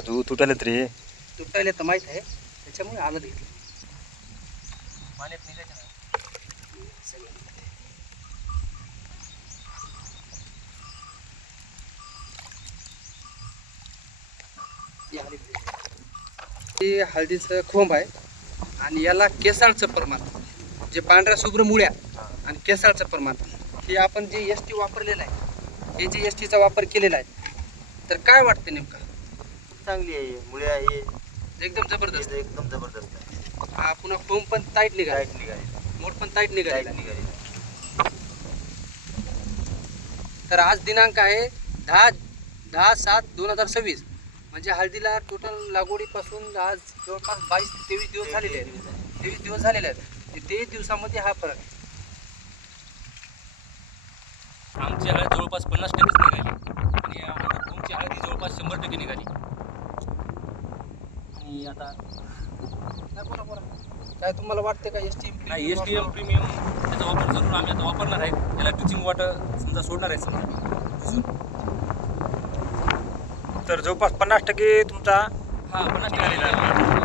तू तुटायला रे. तुटायला तर माहीत आहे, त्याच्यामुळे आलं घेतलं. पाण्यात निघायचं ना. हे हळदीचं खोंब आहे आणि याला केसाळचं प्रमाण, जे पांढऱ्या शुभ्र मुळ्या आणि केसाळचं प्रमाण, हे आपण जे एस टी वापरलेलं आहे, हे जे एस टीचा वापर केलेला आहे, तर काय वाटतं नेमका? चांगली आहे मुळे आहे, एकदम जबरदस्त. एकदम जबरदस्त आहे. हा पुन्हा खोंब पण टाईट निघाला, टाईट निघाली, मोठ पण टाईट निघाला. टाईट निघाली. तर आज दिनांक आहे 10/7/2026. म्हणजे हळदीला टोटल लागवडीपासून आज जवळपास 22 ते 23 दिवस झालेले आहेत. 23 दिवस झालेले आहेत. 23 दिवसामध्ये हा फरक आहे. आमची हळद जवळपास 50% निघाली आणि तुमची हळद ही जवळपास 100% निघाली. आणि आता नाही, बोला बोला. काय तुम्हाला वाटते का एस टी नाही, STM प्रीमियम त्याचा वापर जरूर आम्ही आता वापरणार आहे. त्याला ड्रिचिंग वॉटर समजा सोडणार आहे समजा. तर जवळपास 50% तुमचा हां 50% आलेला आहे.